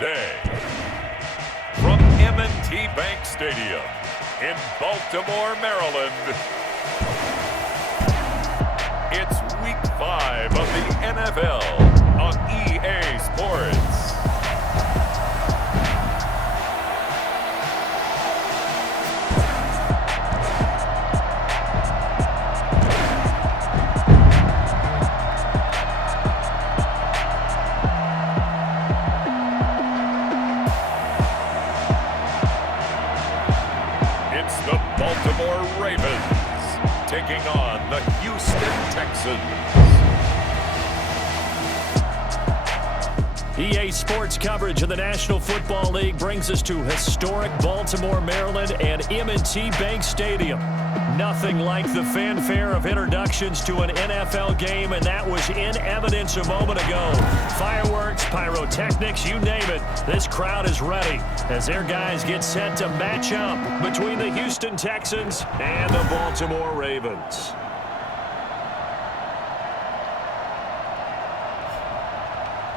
day. From M&T Bank Stadium in Baltimore, Maryland, it's Week 5 of the NFL on EA Sports. The Baltimore Ravens taking on the Houston Texans. EA Sports coverage of the National Football League brings us to historic Baltimore, Maryland and M&T Bank Stadium. Nothing like the fanfare of introductions to an NFL game, and that was in evidence a moment ago. Fireworks, pyrotechnics, you name it. This crowd is ready as their guys get set to match up between the Houston Texans and the Baltimore Ravens.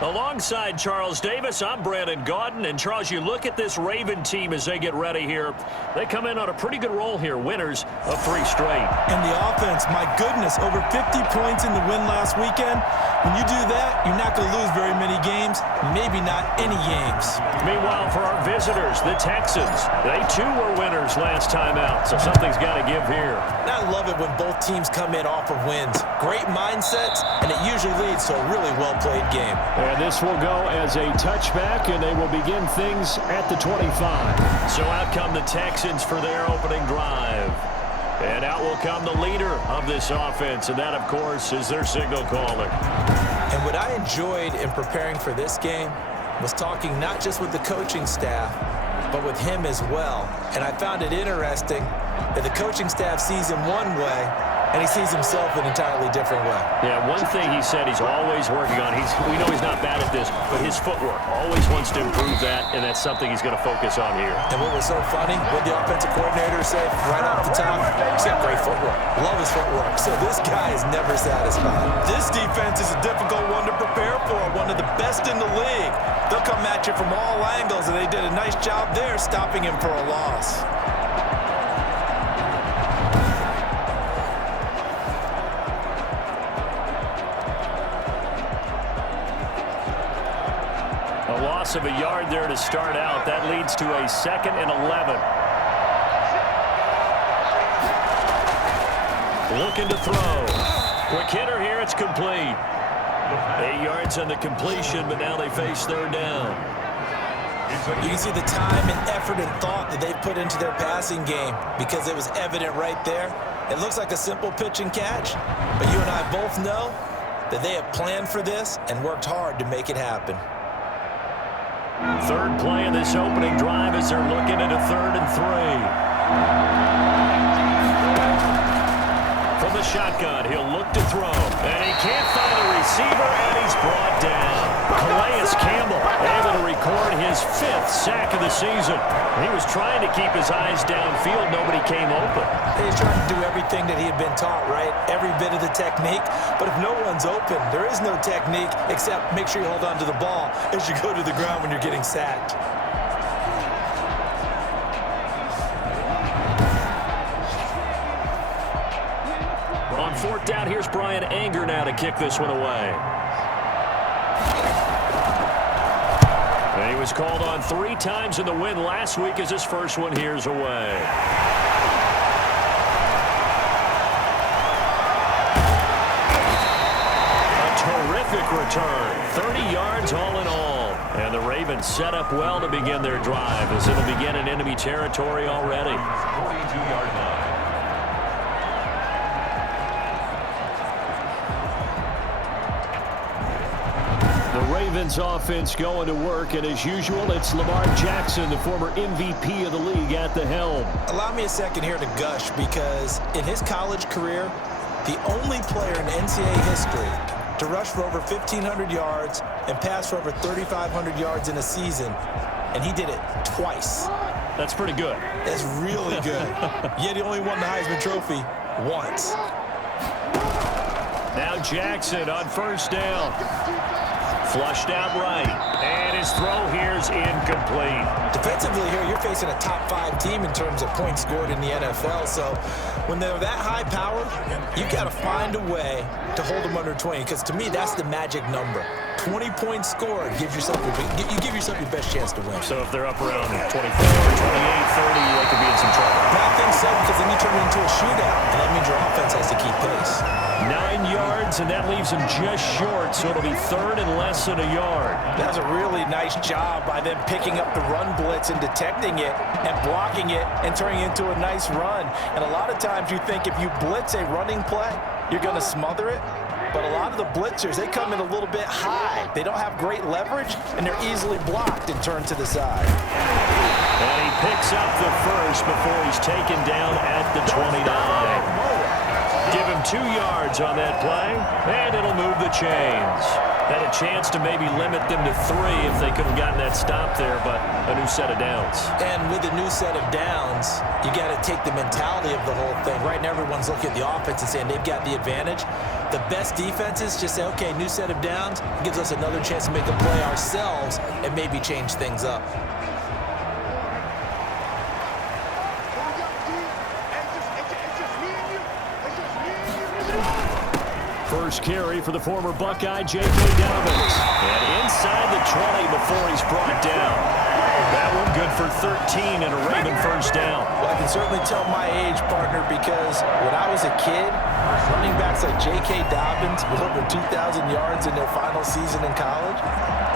Alongside Charles Davis, I'm Brandon Gaudin. And Charles, you look at this Raven team as they get ready here. They come in on a pretty good roll here, winners of 3 straight. And the offense, my goodness, over 50 points in the win last weekend. When you do that, you're not going to lose very many games, maybe not any games. Meanwhile, for our visitors, the Texans, they too were winners last time out, so something's got to give here. I love it when both teams come in off of wins. Great mindsets, and it usually leads to a really well-played game. And this will go as a touchback, and they will begin things at the 25. So out come the Texans for their opening drive. And out will come the leader of this offense, and that, of course, is their signal caller. And what I enjoyed in preparing for this game was talking not just with the coaching staff, but with him as well. And I found it interesting that the coaching staff sees him one way, and he sees himself an entirely different way. Yeah, one thing he said he's always working on, we know he's not bad at this, but his footwork, always wants to improve that, and that's something he's going to focus on here. And what was so funny, what the offensive coordinator said right off the top, he's got great footwork. Love his footwork. So this guy is never satisfied. This defense is a difficult one to prepare for, one of the best in the league. They'll come at you from all angles, and they did a nice job there stopping him for a loss. Loss of a yard there to start out. That leads to a 2nd and 11. Looking to throw. Quick hitter here. It's complete. 8 yards on the completion, but now they face 3rd down. You can see the time and effort and thought that they put into their passing game because it was evident right there. It looks like a simple pitch and catch, but you and I both know that they have planned for this and worked hard to make it happen. 3rd play of this opening drive as they're looking at a 3rd and 3. From the shotgun, he'll look to throw. And he can't find a receiver, and he's brought down. Calais Campbell able to record his 5th sack of the season. He was trying to keep his eyes downfield. Nobody came open. He's trying to do everything that he had been taught, right? Every bit of the technique. But if no one's open, there is no technique except make sure you hold on to the ball as you go to the ground when you're getting sacked. On 4th down, here's Brian Anger now to kick this one away. And he was called on 3 times in the win last week as his first one here's away. A terrific return. 30 yards all in all. And the Ravens set up well to begin their drive as it'll begin in enemy territory already. 42-yard line. Ravens offense going to work, and as usual, it's Lamar Jackson, the former MVP of the league, at the helm. Allow me a second here to gush because in his college career, the only player in NCAA history to rush for over 1,500 yards and pass for over 3,500 yards in a season, and he did it twice. That's pretty good. That's really good. Yet he only won the Heisman Trophy once. Now Jackson on 1st down. Flushed out right. And his throw here is incomplete. Defensively here, you're facing a top 5 team in terms of points scored in the NFL. So when they're that high powered, you got to find a way to hold them under 20. Because to me, that's the magic number. 20 points scored gives yourself you give yourself your best chance to win. So if they're up around 24, 28, 30, they could be in some trouble. I think so, because then you turn it into a shootout, and that means your offense has to keep pace. 9 yards, and that leaves him just short, so it'll be third and less than a yard. That's a really nice job by them picking up the run blitz and detecting it and blocking it and turning it into a nice run. And a lot of times you think if you blitz a running play, you're going to smother it. But a lot of the blitzers, they come in a little bit high. They don't have great leverage, and they're easily blocked and turned to the side. And he picks up the first before he's taken down at the 29. Give him 2 yards on that play, and it'll move the chains. Had a chance to maybe limit them to 3 if they could have gotten that stop there, but a new set of downs. And with a new set of downs, you got to take the mentality of the whole thing. Right now, everyone's looking at the offense and saying they've got the advantage. The best defenses just say, okay, new set of downs, gives us another chance to make a play ourselves and maybe change things up. First carry for the former Buckeye, J.K. Dobbins. And inside the 20 before he's brought down. That one good for 13 and a Raven first down. Well, I can certainly tell my age, partner, because when I was a kid, running backs like J.K. Dobbins with over 2,000 yards in their final season in college,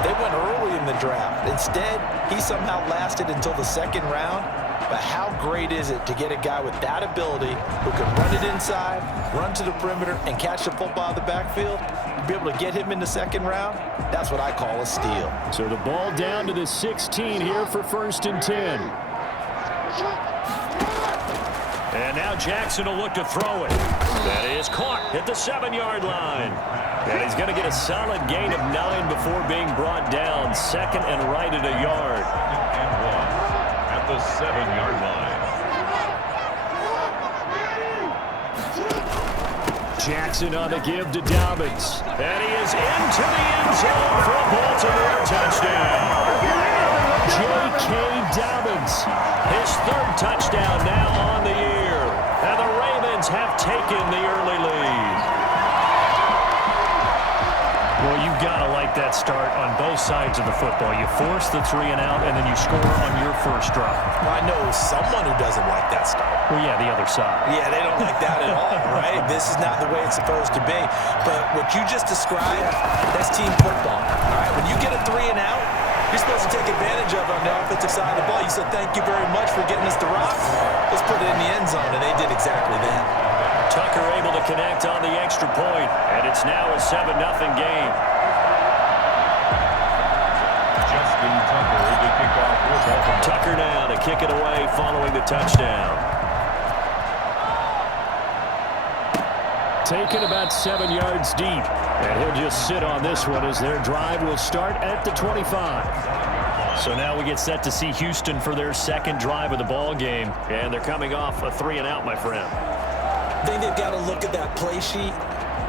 they went early in the draft. Instead, he somehow lasted until the 2nd round. But how great is it to get a guy with that ability who can run it inside, run to the perimeter, and catch the football in the backfield? To be able to get him in the 2nd round, that's what I call a steal. So the ball down to the 16 here for 1st and 10. And now Jackson will look to throw it. That is caught at the 7-yard line. And he's going to get a solid gain of 9 before being brought down. 2nd and right at a yard. And 1 at the 7-yard line. Jackson on the give to Dobbins. And he is into the end zone for a Baltimore touchdown. J.K. Dobbins, his 3rd touchdown now on the year. And the Ravens have taken the early lead. Well, you've got to like that start on both sides of the football. You force the 3 and out, and then you score on your first drive. Well, I know someone who doesn't like that start. Well, yeah, the other side. Yeah, they don't like that at all, right? This is not the way it's supposed to be. But what you just described, that's team football, all right? When you get a 3 and out, you're supposed to take advantage of it on the offensive side of the ball. You said, thank you very much for getting us the rock. Let's put it in the end zone, and they did exactly that. Tucker able to connect on the extra point, and it's now a 7-0 game. Justin Tucker to kick off for Baltimore. Tucker now to kick it away following the touchdown. Taken about 7 yards deep, and he'll just sit on this one as their drive will start at the 25. So now we get set to see Houston for their 2nd drive of the ball game, and they're coming off a 3 and out, my friend. I think they've got to look at that play sheet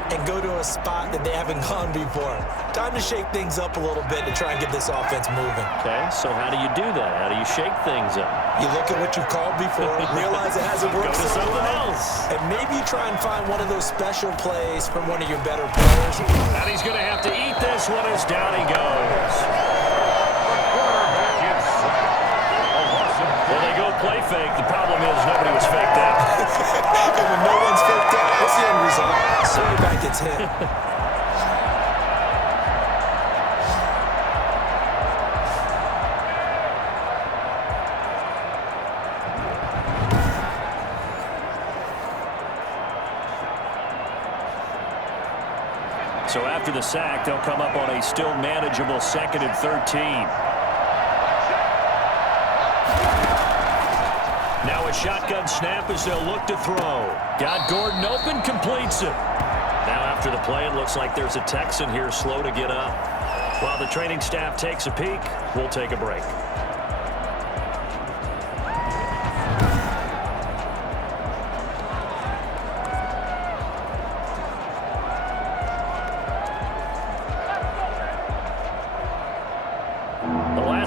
and go to a spot that they haven't gone before. Time to shake things up a little bit to try and get this offense moving. Okay, so how do you do that? How do you shake things up? You look at what you've called before, realize it hasn't worked Go to so something well, else. and maybe try and find one of those special plays from one of your better players. And he's going to have to eat this one as down he goes. Well, they go play fake. The problem is nobody was faked out. And when no one's faked out, what's the end result? Quarterback gets hit. So after the sack, they'll come up on a still manageable 2nd and 13. Now a shotgun snap as they'll look to throw. Got Gordon open, completes it. Now after the play, it looks like there's a Texan here slow to get up. While the training staff takes a peek, we'll take a break.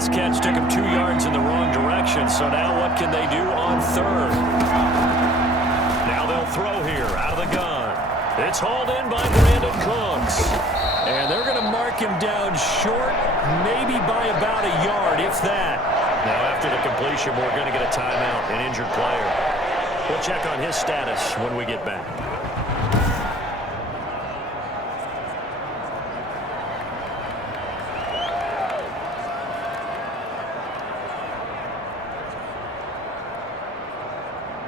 last catch took him 2 yards in the wrong direction, so now what can they do on third? Now they'll throw here out of the gun. It's hauled in by Brandon Cooks. And they're going to mark him down short, maybe by about a yard, if that. Now after the completion, we're going to get a timeout, an injured player. We'll check on his status when we get back.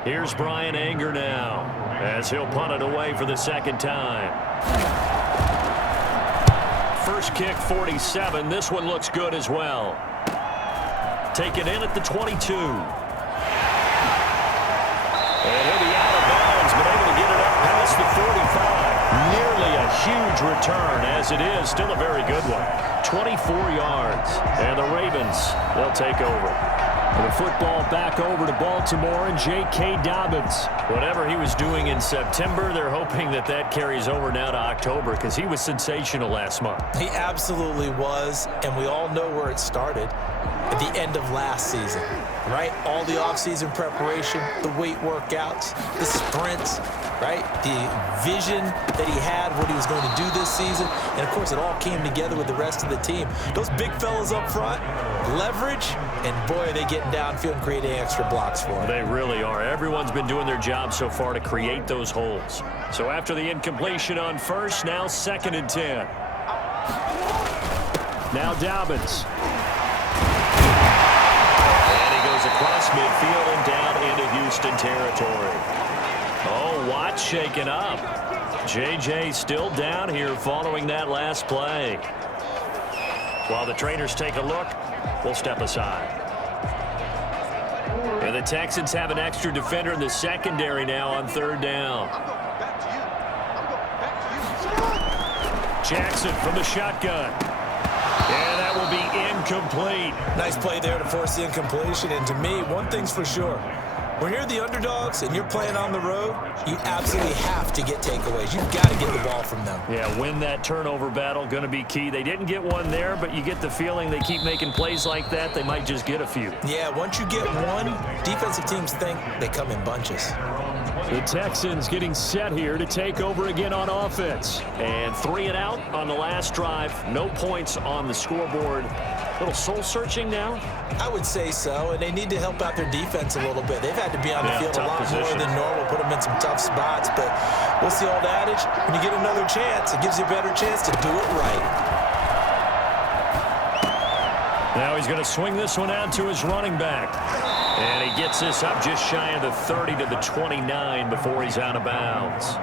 Here's Brian Anger now, as he'll punt it away for the second time. First kick, 47. This one looks good as well. Taken in at the 22. And he'll be out of bounds, but able to get it up past the 45. Nearly a huge return, as it is. Still a very good one. 24 yards. And the Ravens, they'll take over. And the football back over to Baltimore and J.K. Dobbins. Whatever he was doing in September, they're hoping that that carries over now to October because he was sensational last month. He absolutely was, and we all know where it started. At the end of last season, right? All the offseason preparation, the weight workouts, the sprints, right? The vision that he had, what he was going to do this season. And, of course, it all came together with the rest of the team. Those big fellas up front, leverage, and, boy, are they getting downfield and creating extra blocks for him. They really are. Everyone's been doing their job so far to create those holes. So after the incompletion on first, now 2nd and 10. Now Dobbins. Across midfield and down into Houston territory. Oh, Watt shaken up. J.J. still down here following that last play. While the trainers take a look, we'll step aside. And the Texans have an extra defender in the secondary now on 3rd down. Jackson from the shotgun. And that will be incomplete. Nice play there to force the incompletion. And to me, one thing's for sure. When you're the underdogs and you're playing on the road, you absolutely have to get takeaways. You've got to get the ball from them. Yeah, win that turnover battle, going to be key. They didn't get one there, but you get the feeling they keep making plays like that, they might just get a few. Yeah, once you get one, defensive teams think they come in bunches. The Texans getting set here to take over again on offense. And 3 and out on the last drive. No points on the scoreboard. A little soul-searching now? I would say so, and they need to help out their defense a little bit. They've had to be on the field a lot more than normal, put them in some tough spots. But what's the old adage? When you get another chance, it gives you a better chance to do it right. Now he's going to swing this one out to his running back. And he gets this up just shy of the 30 to the 29 before he's out of bounds.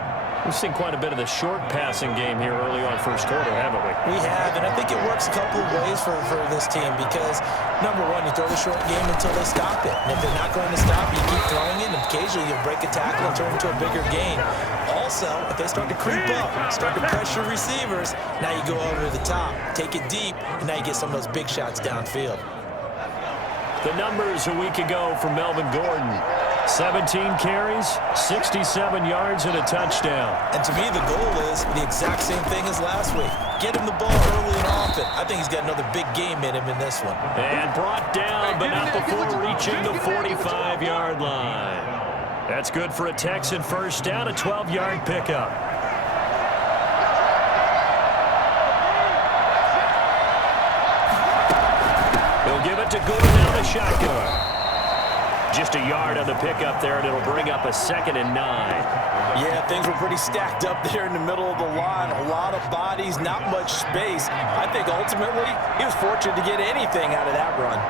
We've seen quite a bit of the short passing game here early on first quarter, haven't we? We have, and I think it works a couple of ways for this team because, number one, you throw the short game until they stop it. And if they're not going to stop, you keep throwing it, and occasionally you'll break a tackle and turn it into a bigger gain. Also, if they start to creep up, start to pressure receivers, now you go over the top, take it deep, and now you get some of those big shots downfield. The numbers a week ago for Melvin Gordon. 17 carries, 67 yards, and a touchdown. And to me, the goal is the exact same thing as last week. Get him the ball early and often. I think he's got another big game in him in this one. And brought down, but not before reaching the 45-yard line. That's good for a Texan first down, a 12-yard pickup. He'll give it to Gordon down the shotgun. Just a yard on the pickup there, and it'll bring up a 2nd and 9. Yeah, things were pretty stacked up there in the middle of the line. A lot of bodies, not much space. I think ultimately he was fortunate to get anything out of that run.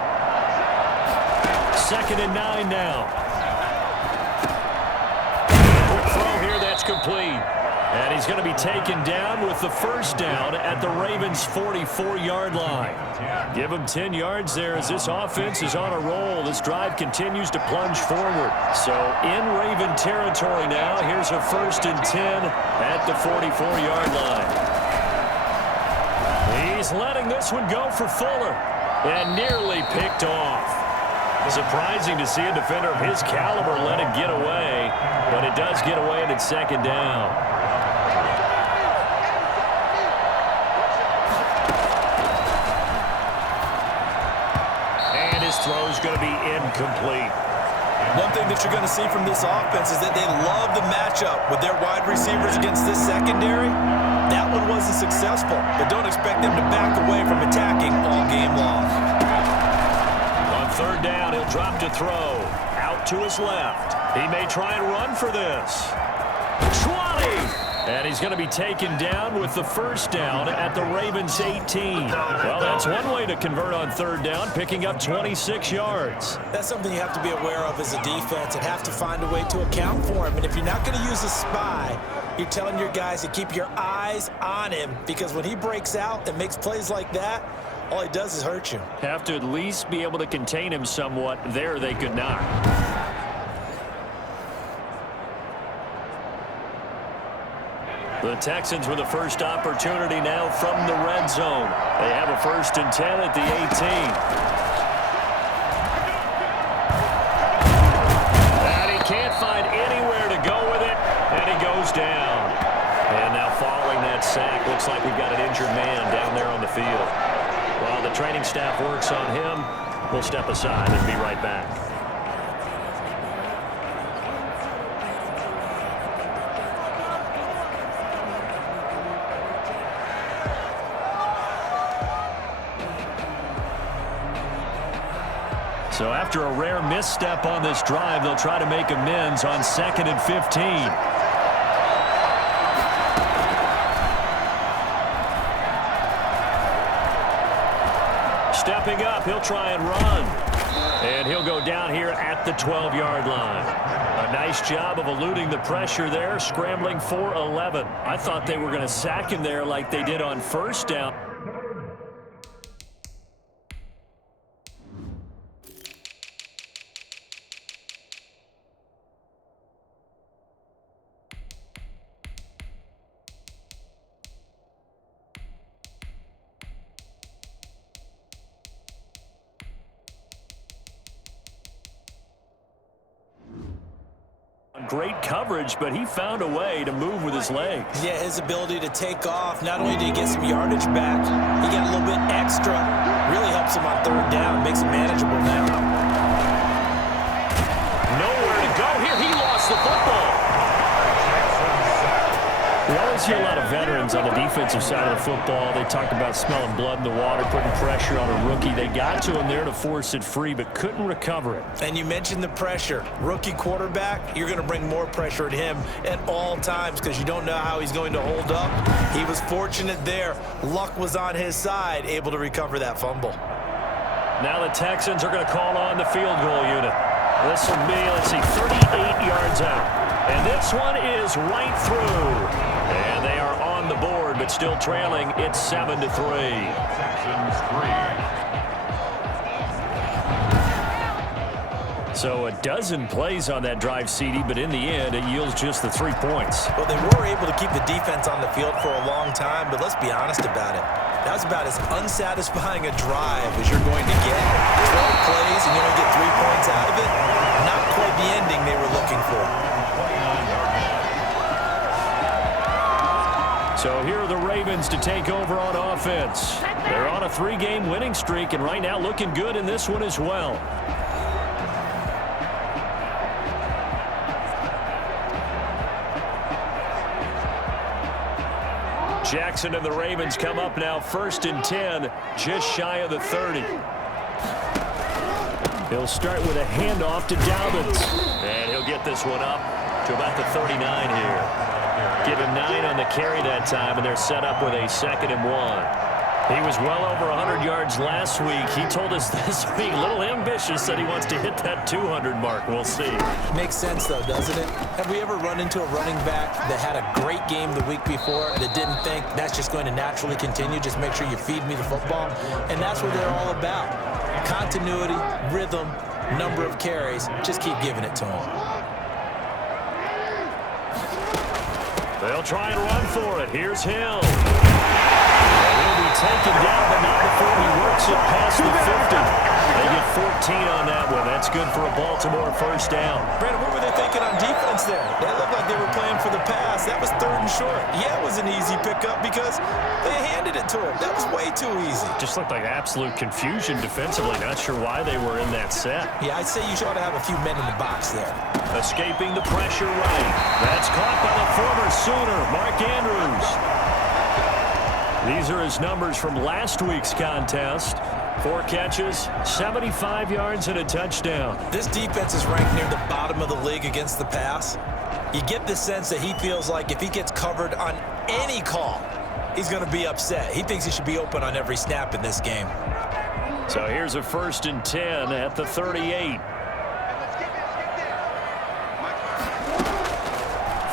2nd and 9 now. Quick throw here, that's complete. And he's going to be taken down with the first down at the Ravens' 44-yard line. Give him 10 yards there as this offense is on a roll. This drive continues to plunge forward. So in Raven territory now, here's a 1st and 10 at the 44-yard line. He's letting this one go for Fuller and nearly picked off. Surprising to see a defender of his caliber let it get away, but it does get away and it's 2nd down. throw's going to be incomplete. One thing that you're going to see from this offense is that they love the matchup with their wide receivers against this secondary. That one wasn't successful, but don't expect them to back away from attacking all game long. On third down, he'll drop to throw. Out to his left. He may try and run for this. 20! And he's going to be taken down with the first down at the Ravens 18. Well, that's one way to convert on third down, picking up 26 yards. That's something you have to be aware of as a defense and have to find a way to account for him. And if you're not going to use a spy, you're telling your guys to keep your eyes on him, because when he breaks out and makes plays like that, all he does is hurt you. Have to at least be able to contain him somewhat. There they could not. The Texans with the first opportunity now from the red zone. They have a 1st and 10 at the 18. And he can't find anywhere to go with it, and he goes down. And now following that sack, looks like we've got an injured man down there on the field. While the training staff works on him, we'll step aside and be right back. So after a rare misstep on this drive, they'll try to make amends on 2nd and 15. Stepping up, he'll try and run. And he'll go down here at the 12-yard line. A nice job of eluding the pressure there, scrambling for 11. I thought they were going to sack him there like they did on first down. Great coverage, but he found a way to move with his legs. Yeah, his ability to take off, not only did he get some yardage back, he got a little bit extra. Really helps him on third down, makes it manageable now. Nowhere to go here. He lost the football. We always see a lot of veterans on the defensive side of the football. They talk about smelling blood in the water, putting pressure on a rookie. They got to him there to force it free, but couldn't recover it. And you mentioned the pressure. Rookie quarterback, you're going to bring more pressure at him at all times because you don't know how he's going to hold up. He was fortunate there. Luck was on his side, able to recover that fumble. Now the Texans are going to call on the field goal unit. This will be, let's see, 38 yards out. And this one is right through. And they are on the board, but still trailing. It's 7-3. Texans 3. So a dozen plays on that drive, CD, but in the end, it yields just the 3 points. Well, they were able to keep the defense on the field for a long time, but let's be honest about it. That was about as unsatisfying a drive as you're going to get. 12 plays and you only get 3 points out of it. Not quite the ending they were looking for. So here are the Ravens to take over on offense. They're on a 3-game winning streak, and right now looking good in this one as well. Jackson and the Ravens come up now 1st and 10, just shy of the 30. He'll start with a handoff to Dobbins. And he'll get this one up to about the 39 here. Give him 9 on the carry that time, and they're set up with a 2nd and 1. He was well over 100 yards last week. He told us this week, a little ambitious, that he wants to hit that 200 mark. We'll see. Makes sense, though, doesn't it? Have we ever run into a running back that had a great game the week before that didn't think that's just going to naturally continue? Just make sure you feed me the football. And that's what they're all about. Continuity, rhythm, number of carries. Just keep giving it to him. They'll try and run for it. Here's Hill. He'll be taken down, but not before he works it past the 50. They get 14 on that one. That's good for a Baltimore first down. Brandon, what were they thinking on defense there? They looked like they were playing for the pass. That was 3rd and short. Yeah, it was an easy pickup because they handed it to him. That was way too easy. Just looked like absolute confusion defensively. Not sure why they were in that set. Yeah, I'd say you ought to have a few men in the box there. Escaping the pressure right. That's caught by the former Sooner, Mark Andrews. These are his numbers from last week's contest. 4 catches, 75 yards, and a touchdown. This defense is ranked near the bottom of the league against the pass. You get the sense that he feels like if he gets covered on any call, he's going to be upset. He thinks he should be open on every snap in this game. So here's a 1st and 10 at the 38.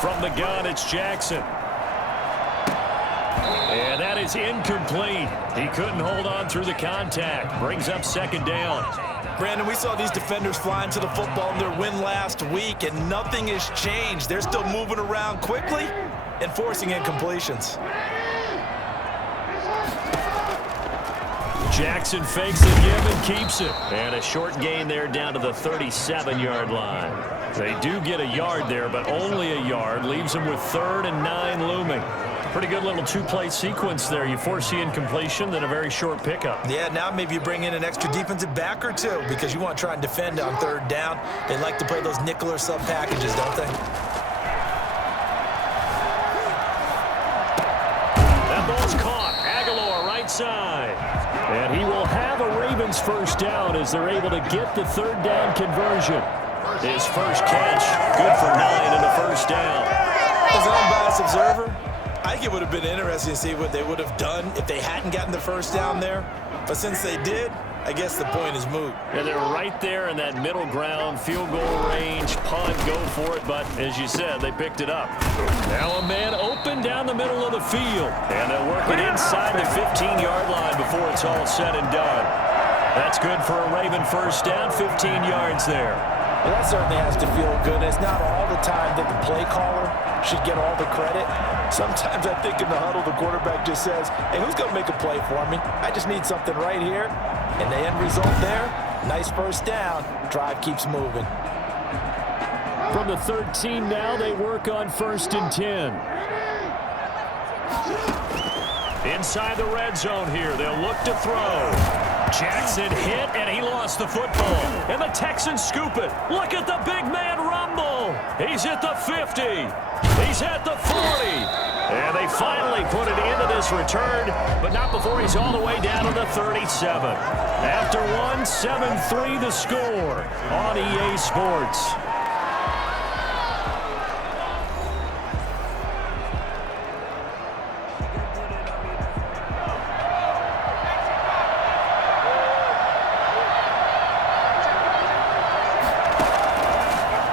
From the gun, it's Jackson. And that is incomplete. He couldn't hold on through the contact. Brings up 2nd down. Brandon, we saw these defenders flying to the football in their win last week, and nothing has changed. They're still moving around quickly and forcing incompletions. Jackson fakes the give and keeps it. And a short gain there down to the 37-yard line. They do get a yard there, but only a yard. Leaves them with 3rd and 9 looming. Pretty good little 2-play sequence there. You force the incompletion, then a very short pickup. Yeah, now maybe you bring in an extra defensive back or two because you want to try and defend on 3rd down. They like to play those nickel or sub packages, don't they? That ball's caught. Aguilar right side. And he will have a Ravens first down as they're able to get the 3rd down conversion. His first catch, good for 9 and a first down. As an unbiased observer, I think it would have been interesting to see what they would have done if they hadn't gotten the first down there. But since they did, I guess the point is moot. Yeah, they're right there in that middle ground, field goal range, punt, go for it. But as you said, they picked it up. Now a man open down the middle of the field. And they'll work it inside the 15-yard line before it's all said and done. That's good for a Raven first down, 15 yards there. Well, that certainly has to feel good. It's not all the time that the play caller should get all the credit. Sometimes I think in the huddle, the quarterback just says, hey, who's going to make a play for me? I just need something right here. And the end result there, nice first down. Drive keeps moving. From the 13 now, they work on 1st and 10. Inside the red zone here, they'll look to throw. Jackson hit, and he lost the football. And the Texans scoop it. Look at the big man rumble. He's at the 50. He's at the 40. And they finally put it into this return, but not before he's all the way down to the 37. After 1, 7-3 the score on EA Sports.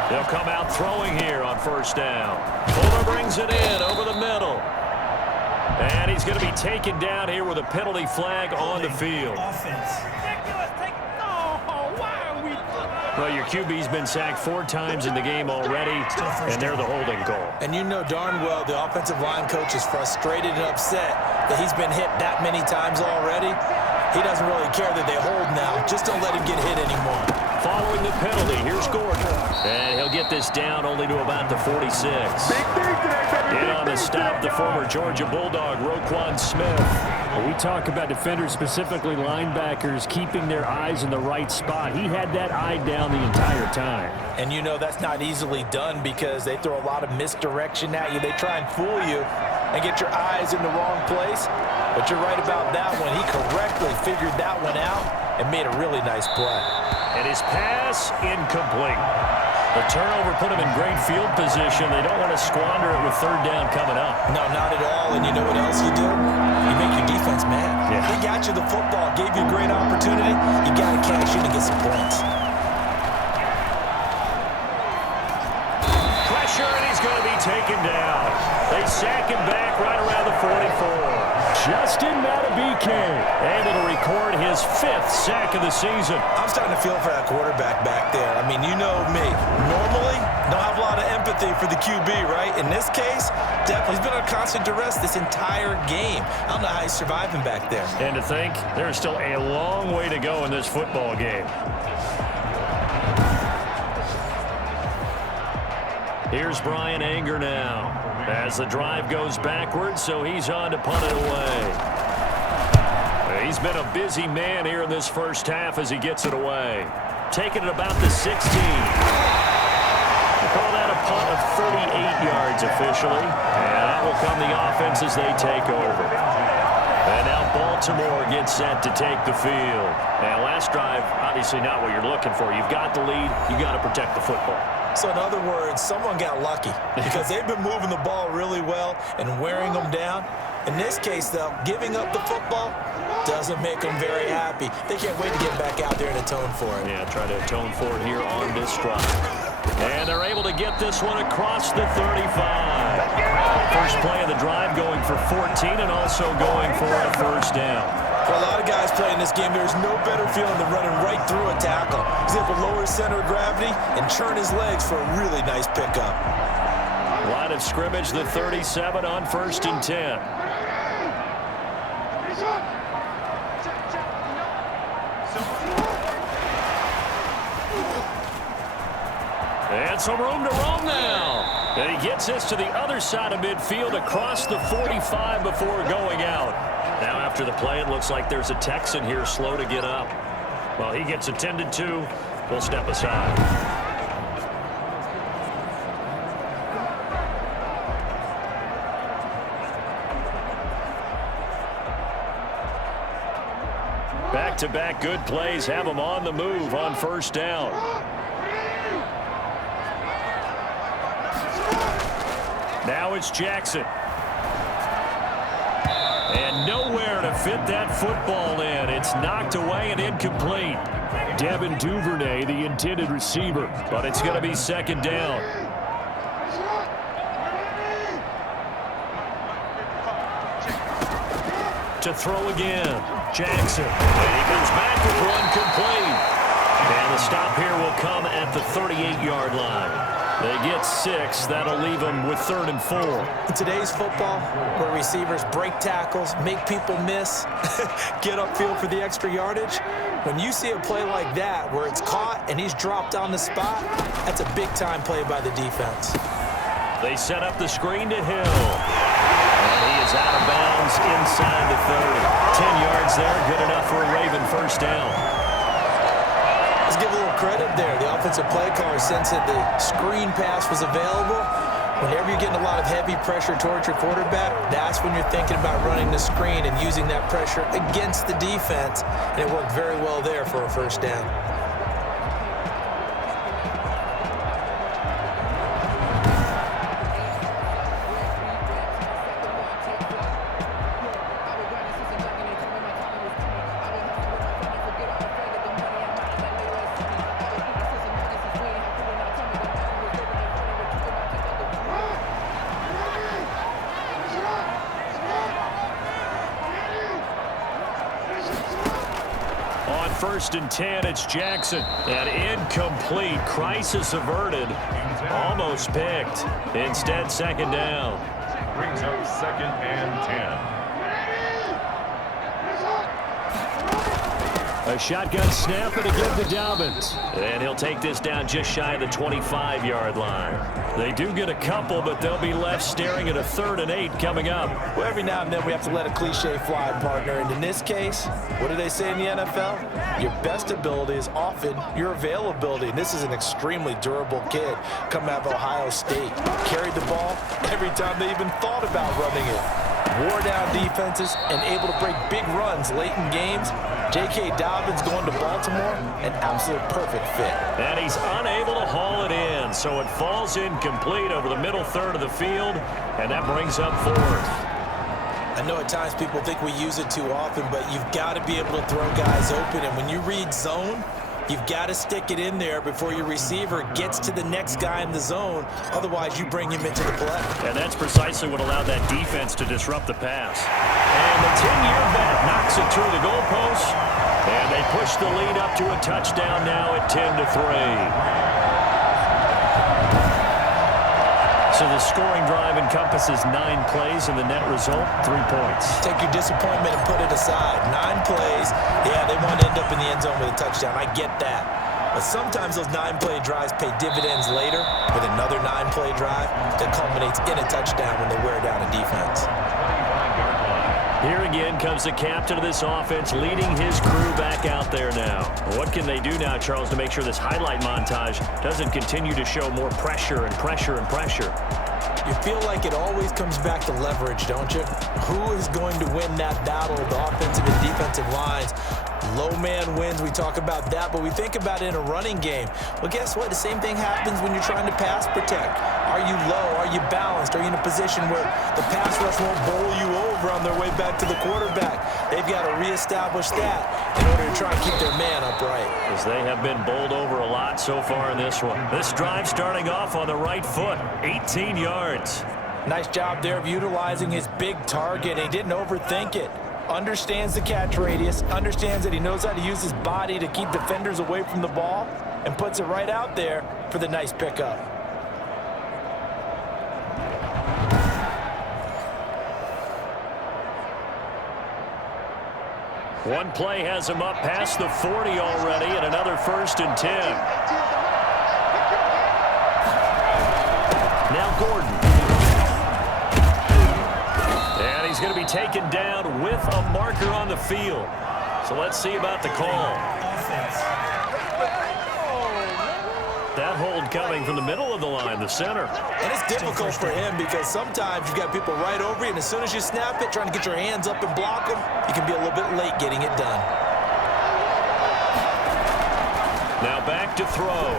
They'll come out throwing here on first down. Fuller brings it in over the middle. And he's going to be taken down here with a penalty flag on the field. Well, your QB's been sacked 4 times in the game already, and they're the holding goal. And you know darn well the offensive line coach is frustrated and upset that he's been hit that many times already. He doesn't really care that they hold now. Just don't let him get hit anymore. Following the penalty, here's Gordon. And he'll get this down only to about the 46. In on the stop, the former Georgia Bulldog, Roquan Smith. When we talk about defenders, specifically linebackers, keeping their eyes in the right spot, he had that eye down the entire time. And you know that's not easily done because they throw a lot of misdirection at you. They try and fool you and get your eyes in the wrong place. But you're right about that one. He correctly figured that one out and made a really nice play. And his pass, incomplete. The turnover put him in great field position. They don't want to squander it with 3rd down coming up. No, not at all. And you know what else you do? You make your defense mad. Yeah. They got you the football, gave you a great opportunity. You got to cash in and get some points. Pressure, and he's going to be taken down. They sack him back right around the 44. Justin Matabike. And it'll record his 5th sack of the season. I'm starting to feel for that quarterback back there. I mean, you know me. Normally, don't have a lot of empathy for the QB, right? In this case, definitely. He's been on constant duress this entire game. I don't know how he's surviving back there. And to think, there's still a long way to go in this football game. Here's Brian Anger now as the drive goes backwards, so he's on to punt it away. He's been a busy man here in this first half as he gets it away. Taking it about the 16. We'll call that a punt of 38 yards officially. And that will come the offense as they take over. And now Baltimore gets set to take the field. Now, last drive, obviously not what you're looking for. You've got the lead. You've got to protect the football. So, in other words, someone got lucky because they've been moving the ball really well and wearing them down. In this case, though, giving up the football doesn't make them very happy. They can't wait to get back out there and atone for it. Yeah, try to atone for it here on this drive. And they're able to get this one across the 35. First play of the drive going for 14 and also going for a first down. For a lot of guys playing this game, there's no better feeling than running right through a tackle. He's able to lower his center of gravity and turn his legs for a really nice pickup. Line of scrimmage, the 37 on 1st and 10. And some room to roam now. And he gets this to the other side of midfield across the 45 before going out. Now after the play, it looks like there's a Texan here slow to get up. Well, he gets attended to. We'll step aside. Back-to-back good plays have him on the move on first down. Now it's Jackson. And nowhere to fit that football in. It's knocked away and incomplete. Devin Duvernay, the intended receiver, but it's going to be second down. To throw again, Jackson. And he comes back with one complete. And the stop here will come at the 38-yard line. They get 6. That'll leave them with 3rd and 4. In today's football, where receivers break tackles, make people miss, get upfield for the extra yardage, when you see a play like that where it's caught and he's dropped on the spot, that's a big-time play by the defense. They set up the screen to Hill. And he is out of bounds inside the 30. 10 yards there, good enough for a Raven first down. Let's give a little credit there. The offensive play caller sensed that the screen pass was available. Whenever you're getting a lot of heavy pressure towards your quarterback, that's when you're thinking about running the screen and using that pressure against the defense. And it worked very well there for a first down. First and 10, it's Jackson. An incomplete, crisis averted, almost picked. Instead, second down. Brings up 2nd and 10. A shotgun snap and again to Dobbins. And he'll take this down just shy of the 25-yard line. They do get a couple, but they'll be left staring at a 3rd and 8 coming up. Well, every now and then we have to let a cliche fly, partner. And in this case, what do they say in the NFL? Your best ability is often your availability. And this is an extremely durable kid coming out of Ohio State. Carried the ball every time they even thought about running it. Wore down defenses and able to break big runs late in games. J.K. Dobbins going to Baltimore, an absolute perfect fit. And he's unable to haul it in, so it falls incomplete over the middle third of the field, and that brings up 4th. I know at times people think we use it too often, but you've got to be able to throw guys open. And when you read zone, you've got to stick it in there before your receiver gets to the next guy in the zone. Otherwise, you bring him into the play. And that's precisely what allowed that defense to disrupt the pass. And the 10-year vet knocks Knocks it through the goalpost. And they push the lead up to a touchdown now at 10-3. So the scoring drive encompasses 9 plays, and the net result, 3 points. Take your disappointment and put it aside. 9 plays. Yeah, they want to end up in the end zone with a touchdown. I get that. But sometimes those 9-play drives pay dividends later with another 9-play drive that culminates in a touchdown when they wear down a defense. Here again comes the captain of this offense, leading his crew back out there now. What can they do now, Charles, to make sure this highlight montage doesn't continue to show more pressure and pressure and pressure? You feel like it always comes back to leverage, don't you? Who is going to win that battle of the offensive and defensive lines? Low man wins. We talk about that, but we think about it in a running game. Well, guess what? The same thing happens when you're trying to pass protect. Are you low? Are you balanced? Are you in a position where the pass rush won't bowl you over on their way back to the quarterback? They've got to reestablish that in order to try and keep their man upright. As they have been bowled over a lot so far in this one. This drive starting off on the right foot, 18 yards. Nice job there of utilizing his big target. He didn't overthink it. Understands the catch radius, understands that he knows how to use his body to keep defenders away from the ball, and puts it right out there for the nice pickup. One play has him up past the 40 already, and another 1st and 10. Now Gordon. And he's going to be taken down with a marker on the field. So let's see about the call. That hold coming from the middle of the line, the center. And it's difficult for him because sometimes you've got people right over you, and as soon as you snap it, trying to get your hands up and block them, you can be a little bit late getting it done. Now back to throw.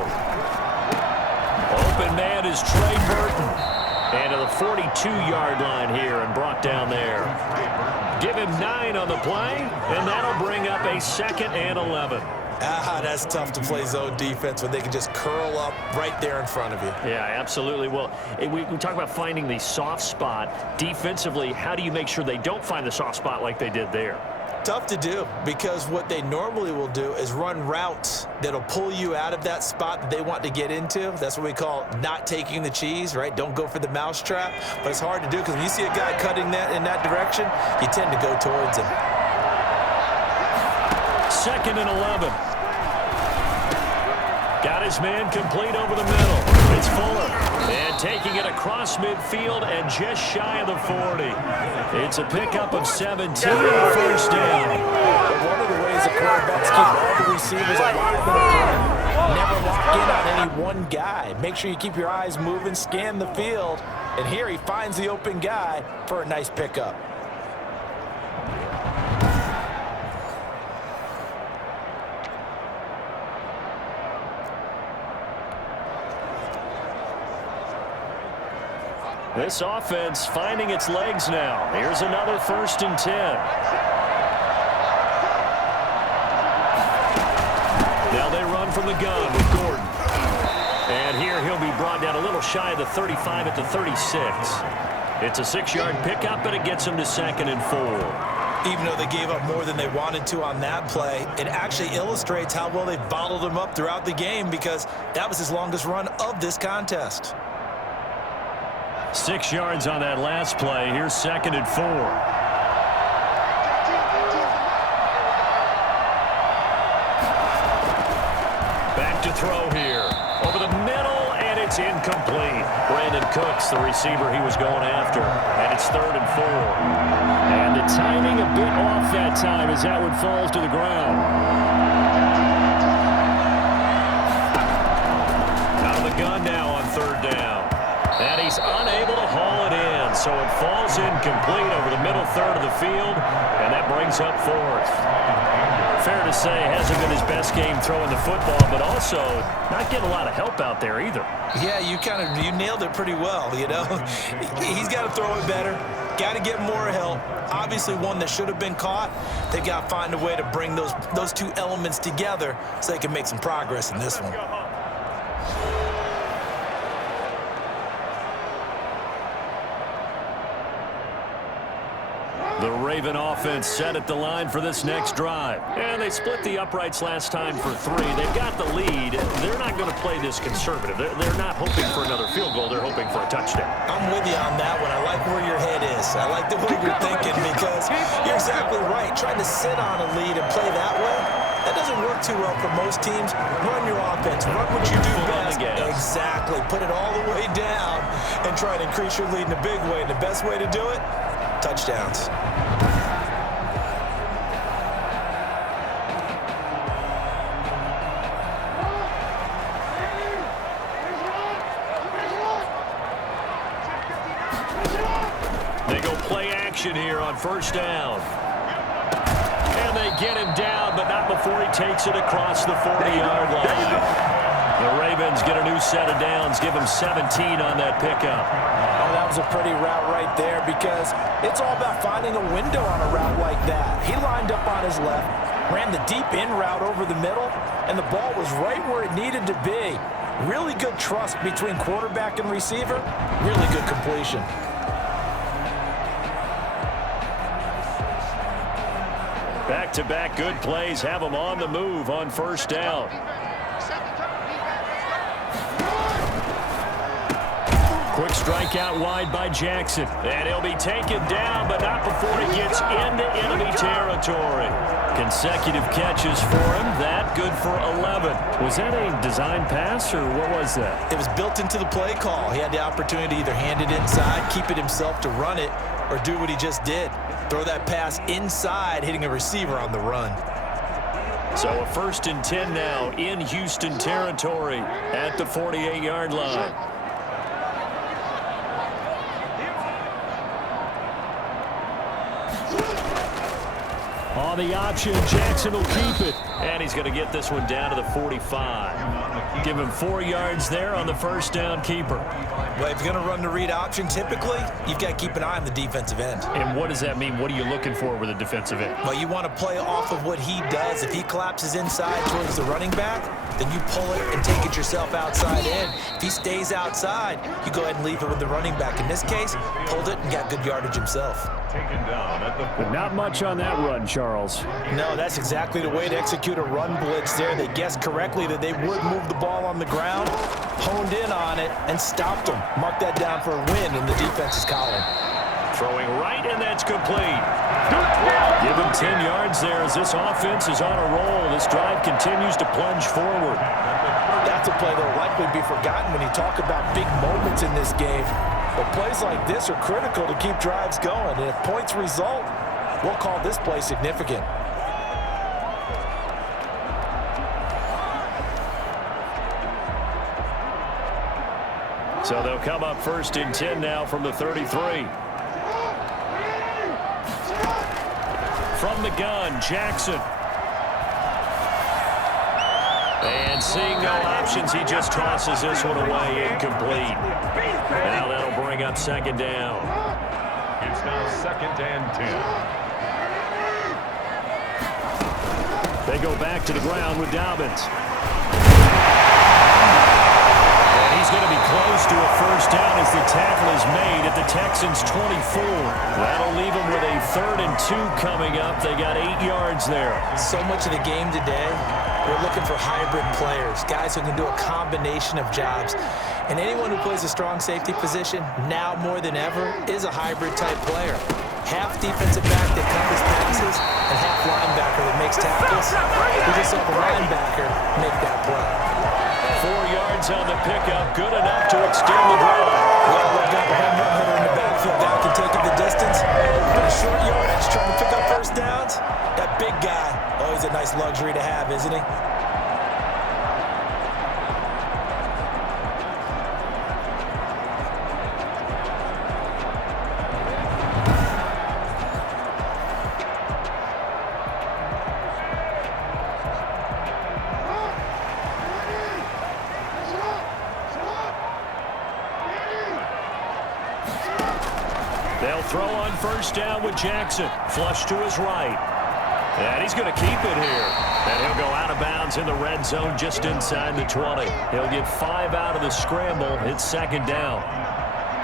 Open man is Trey Burton. And to the 42-yard line here and brought down there. Give him 9 on the play, and that'll bring up a 2nd and 11. That's tough to play zone defense when they can just curl up right there in front of you. Yeah, absolutely. Well, we talk about finding the soft spot. Defensively, how do you make sure they don't find the soft spot like they did there? Tough to do, because what they normally will do is run routes that'll pull you out of that spot that they want to get into. That's what we call not taking the cheese, right? Don't go for the mousetrap. But it's hard to do because when you see a guy cutting that in that direction, you tend to go towards him. 2nd and 11. Got his man complete over the middle. It's Fuller. And taking it across midfield and just shy of the 40. It's a pickup of 17 and a 1st down. One of the ways the quarterbacks keep all the receivers alive in the play. Never lock in on any one guy. Make sure you keep your eyes moving, scan the field. And here he finds the open guy for a nice pickup. This offense finding its legs now. Here's another 1st and 10. Now they run from the gun with Gordon. And here he'll be brought down a little shy of the 35 at the 36. It's a 6-yard pickup, and it gets him to 2nd and 4. Even though they gave up more than they wanted to on that play, it actually illustrates how well they bottled him up throughout the game, because that was his longest run of this contest. 6 yards on that last play. Here's 2nd and 4. Back to throw here. Over the middle, and it's incomplete. Brandon Cooks, the receiver he was going after. And it's 3rd and 4. And the timing a bit off that time as that one falls to the ground. Out of the gun now on 3rd down. And he's unable to haul it in, so it falls incomplete over the middle 3rd of the field, and that brings up 4th. Fair to say, hasn't been his best game throwing the football, but also not getting a lot of help out there either. Yeah, you nailed it pretty well, you know. He's got to throw it better, got to get more help. Obviously one that should have been caught. They've got to find a way to bring those two elements together so they can make some progress in this one. The Raven offense set at the line for this next drive. And they split the uprights last time for 3. They've got the lead. They're not going to play this conservative. They're not hoping for another field goal. They're hoping for a touchdown. I'm with you on that one. I like where your head is. I like the way you're thinking because you're exactly right. Trying to sit on a lead and play that way, that doesn't work too well for most teams. Run your offense. Run what you do best. Exactly. Put it all the way down and try to increase your lead in a big way. And the best way to do it, touchdowns. They go play action here on first down. And they get him down, but not before he takes it across the 40-yard line. The Ravens get a new set of downs, give him 17 on that pickup. Oh, that was a pretty route right there because it's all about finding a window on a route like that. He lined up on his left, ran the deep in route over the middle, and the ball was right where it needed to be. Really good trust between quarterback and receiver. Really good completion. Back-to-back good plays have him on the move on first down. Quick strike out wide by Jackson. And he'll be taken down, but not before he gets into enemy territory. Consecutive catches for him. That good for 11. Was that a design pass, or what was that? It was built into the play call. He had the opportunity to either hand it inside, keep it himself to run it, or do what he just did. Throw that pass inside, hitting a receiver on the run. So a 1st and 10 now in Houston territory at the 48-yard line. On the option, Jackson will keep it. And he's going to get this one down to the 45. Give him 4 yards there on the first down keeper. Well, if you're going to run the read option, typically, you've got to keep an eye on the defensive end. And what does that mean? What are you looking for with a defensive end? Well, you want to play off of what he does. If he collapses inside towards the running back, then you pull it and take it yourself outside in. If he stays outside, you go ahead and leave it with the running back. In this case, pulled it and got good yardage himself. But not much on that run, Charles. No, that's exactly the way to execute a run blitz there. They guessed correctly that they would move the ball on the ground, honed in on it, and stopped them. Mark that down for a win in the defense's column. Throwing right, and that's complete. Give him 10 yards there as this offense is on a roll. This drive continues to plunge forward. That's a play that will likely be forgotten when you talk about big moments in this game. But plays like this are critical to keep drives going. And if points result, we'll call this play significant. So they'll come up 1st and 10 now from the 33. From the gun, Jackson. And seeing no options, he just tosses this one away, incomplete. Now that'll bring up 2nd down. It's now 2nd and 10. They go back to the ground with Dobbins. He's going to be close to a first down as the tackle is made at the Texans' 24. That'll leave them with a 3rd and 2 coming up. They got 8 yards there. So much of the game today, we're looking for hybrid players, guys who can do a combination of jobs. And anyone who plays a strong safety position, now more than ever, is a hybrid-type player. Half defensive back that covers passes and half linebacker that makes tackles. We just saw the linebacker make that play. 4 yards on the pickup, good enough to extend the drive. Well, we've got the home run hitter in the backfield. Guy can take it the distance. But a short yardage trying to pick up first downs. That big guy, always a nice luxury to have, isn't he? They'll throw on first down with Jackson. Flush to his right. And he's going to keep it here. And he'll go out of bounds in the red zone just inside the 20. He'll get 5 out of the scramble. It's 2nd down.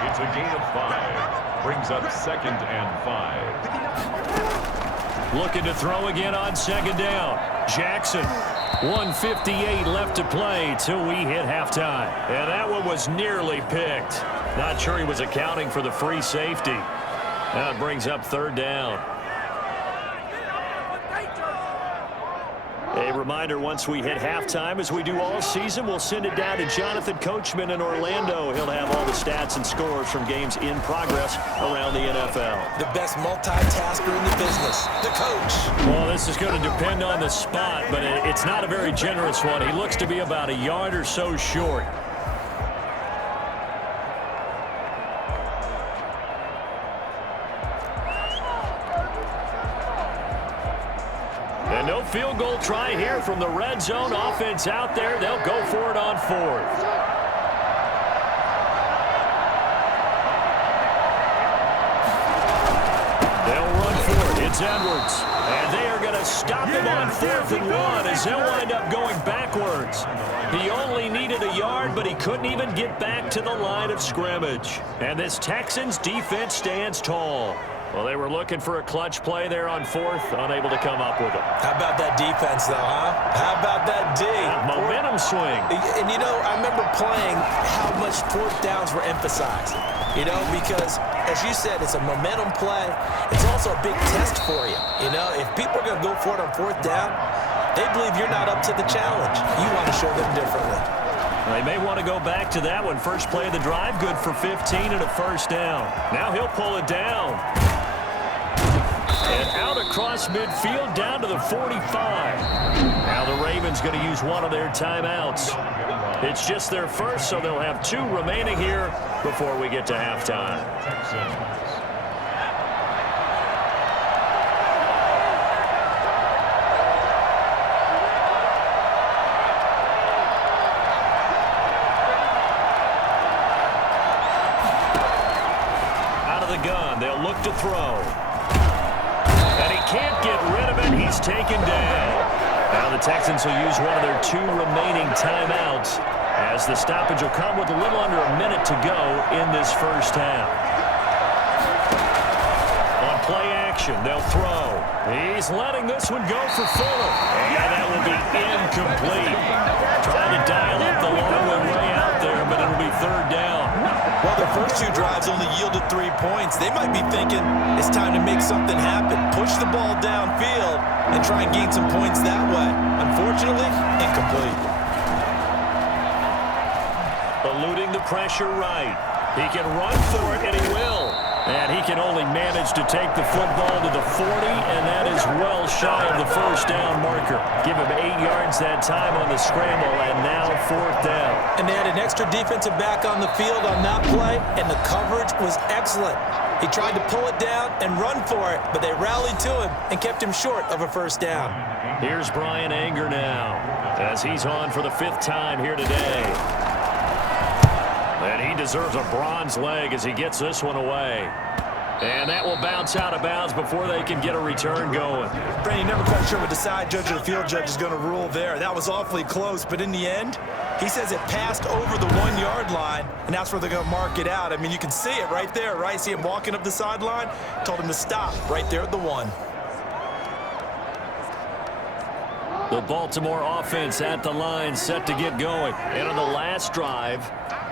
It's a gain of 5. brings up 2nd and 5. Looking to throw again on 2nd down. Jackson. 1:58 left to play till we hit halftime. And that one was nearly picked. Not sure he was accounting for the free safety. That brings up 3rd down. A reminder, once we hit halftime, as we do all season, we'll send it down to Jonathan Coachman in Orlando. He'll have all the stats and scores from games in progress around the NFL. The best multitasker in the business, the coach. Well, this is going to depend on the spot, but it's not a very generous one. He looks to be about a yard or so short. And no field goal try here from the red zone. Offense out there. They'll go for it on 4th. They'll run for it. It's Edwards. And they are going to stop him on 4th and 1 as they'll wind up going backwards. He only needed a yard, but he couldn't even get back to the line of scrimmage. And this Texans defense stands tall. Well, they were looking for a clutch play there on 4th, unable to come up with it. How about that defense, though, huh? How about that D? Momentum swing. And, you know, I remember playing how much 4th downs were emphasized, you know, because, as you said, it's a momentum play. It's also a big test for you. You know, if people are going to go for it on 4th down, they believe you're not up to the challenge. You want to show them differently. They may want to go back to that one. First play of the drive, good for 15 and a 1st down. Now he'll pull it down. And out across midfield, down to the 45. Now the Ravens going to use one of their timeouts. It's just their first, so they'll have 2 remaining here before we get to halftime. Out of the gun, they'll look to throw. Can't get rid of it. He's taken down. Now the Texans will use one of their 2 remaining timeouts as the stoppage will come with a little under a minute to go in this first half. On play action, they'll throw. He's letting this one go for Fuller. And that will be incomplete. Trying to dial up the long way out there, but it'll be 3rd down. Well, their first 2 drives only yielded 3 points. They might be thinking it's time to make something happen. Push the ball downfield and try and gain some points that way. Unfortunately, incomplete. Eluding the pressure right. He can run for it, and he will. And he can only manage to take the football to the 40, and that is well shy of the 1st down marker. Give him 8 yards that time on the scramble, and now 4th down. And they had an extra defensive back on the field on that play, and the coverage was excellent. He tried to pull it down and run for it, but they rallied to him and kept him short of a 1st down. Here's Brian Anger now, as he's on for the 5th time here today. And he deserves a bronze leg as he gets this one away. And that will bounce out of bounds before they can get a return going. Brandon, you're never quite sure what the side judge or the field judge is going to rule there. That was awfully close, but in the end, he says it passed over the 1-yard line, and that's where they're going to mark it out. I mean, you can see it right there, right? See him walking up the sideline? Told him to stop right there at the 1. The Baltimore offense at the line, set to get going. And on the last drive,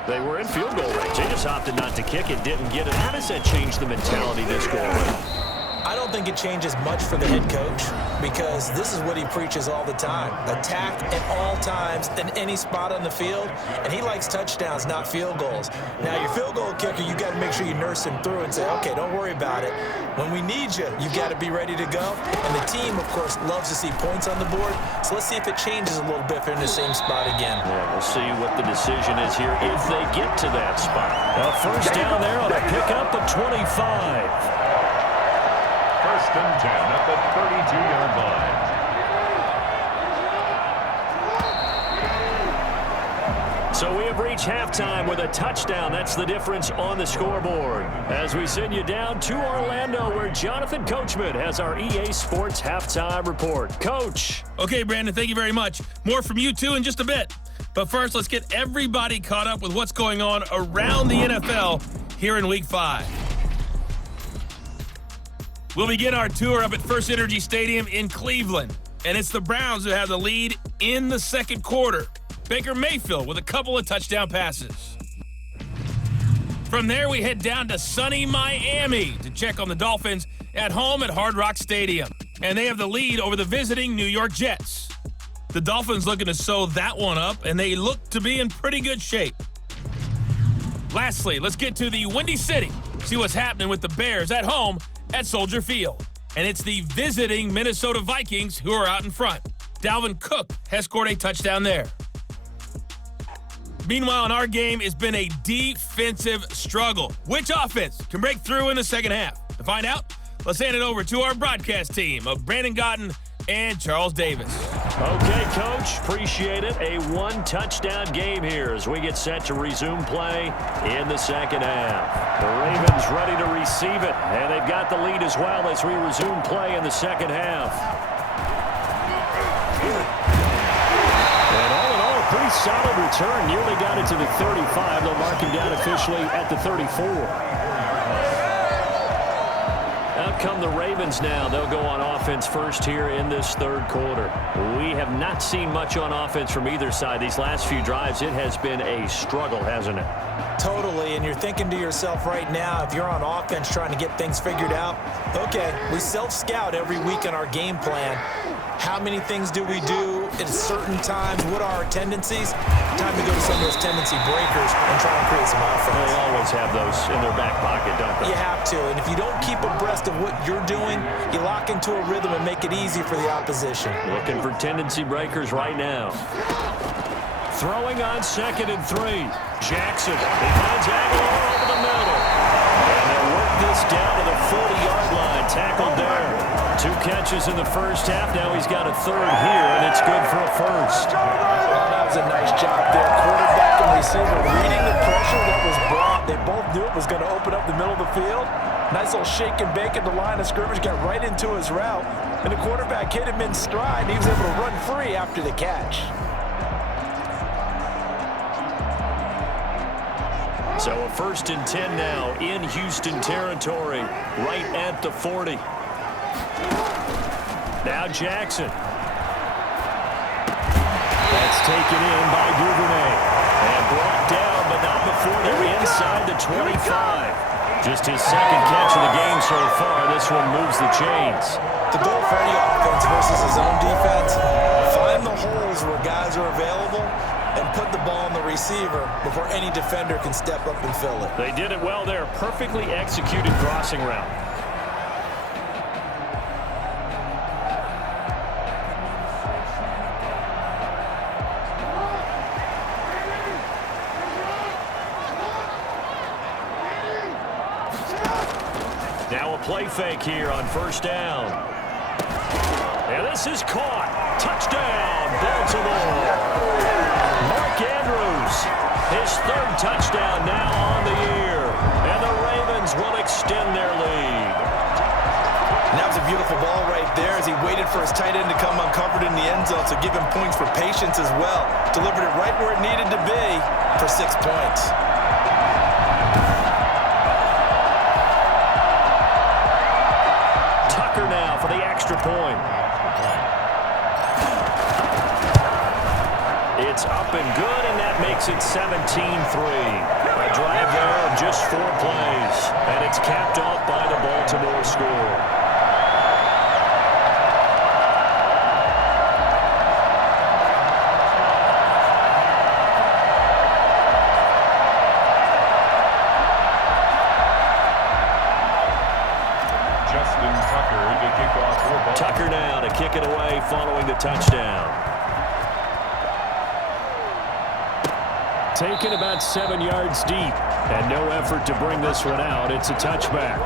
they were in field goal range. They just opted not to kick it, didn't get it. How does that change the mentality this go around? I don't think it changes much for the head coach because this is what he preaches all the time. Attack at all times in any spot on the field, and he likes touchdowns, not field goals. Now, your field goal kicker, you got to make sure you nurse him through and say, okay, don't worry about it. When we need you, you got to be ready to go. And the team, of course, loves to see points on the board, so let's see if it changes a little bit if they're in the same spot again. Yeah, we'll see what the decision is here if they get to that spot. A 1st down there on a pickup of 25. 1st and 10 at the 32-yard line. So we have reached halftime with a touchdown. That's the difference on the scoreboard. As we send you down to Orlando, where Jonathan Coachman has our EA Sports halftime report. Coach. Okay, Brandon, thank you very much. More from you, too, in just a bit. But first, let's get everybody caught up with what's going on around the NFL here in Week 5. We'll begin our tour up at First Energy Stadium in Cleveland. And it's the Browns who have the lead in the second quarter. Baker Mayfield with a couple of touchdown passes. From there, we head down to sunny Miami to check on the Dolphins at home at Hard Rock Stadium. And they have the lead over the visiting New York Jets. The Dolphins looking to sew that one up, and they look to be in pretty good shape. Lastly, let's get to the Windy City. See what's happening with the Bears at home at Soldier Field. And it's the visiting Minnesota Vikings who are out in front. Dalvin Cook has scored a touchdown there. Meanwhile, in our game, it's been a defensive struggle. Which offense can break through in the second half? To find out, let's hand it over to our broadcast team of Brandon Gotten and Charles Davis. Okay, Coach, appreciate it. A one-touchdown game here as we get set to resume play in the second half. The Ravens ready to receive it, and they've got the lead as well as we resume play in the second half. And all in all, a pretty solid return. Nearly got it to the 35. They'll mark him down officially at the 34. Out come the Ravens now. They'll go on offense first here in this third quarter. We have not seen much on offense from either side. These last few drives, it has been a struggle, hasn't it? Totally, and you're thinking to yourself right now, if you're on offense trying to get things figured out, okay, we self-scout every week on our game plan. How many things do we do at certain times? What are our tendencies? Time to go to some of those tendency breakers and try and create some offense. They always have those in their back pocket, don't they? You have to, and if you don't keep abreast of what you're doing, you lock into a rhythm and make it easy for the opposition. Looking for tendency breakers right now. Throwing on 2nd and 3. Jackson, he finds Aguilar over the middle. And they work this down to the 40-yard line. Tackled there. 2 catches in the first half. Now he's got a third here, and it's good for a first. That was a nice job there. Quarterback and receiver reading the pressure that was brought. They both knew it was going to open up the middle of the field. Nice little shake and bake at the line of scrimmage. Got right into his route. And the quarterback hit him in stride. And he was able to run free after the catch. So a 1st and 10 now in Houston territory, right at the 40. Now Jackson. That's taken in by Duvernay. And brought down, but not before they're inside the 25. Just his second catch of the game so far. This one moves the chains. The goal for any offense versus his own defense, find the holes where guys are available and put the ball on the receiver before any defender can step up and fill it. They did it well there. Perfectly executed crossing route. Now a play fake here on 1st down. And this is caught. Touchdown, Baltimore. Mark Andrews, his 3rd touchdown now on the year. And the Ravens will extend their lead. And that was a beautiful ball right there as he waited for his tight end to come uncovered in the end zone, so give him points for patience as well. Delivered it right where it needed to be for 6 points. Tucker now for the extra point. It's up and good, and that makes it 17-3. A drive there of just 4 plays, and it's capped off by the Baltimore score. Tucker now to kick it away following the touchdown. Taken about 7 yards deep, and no effort to bring this one out. It's a touchback.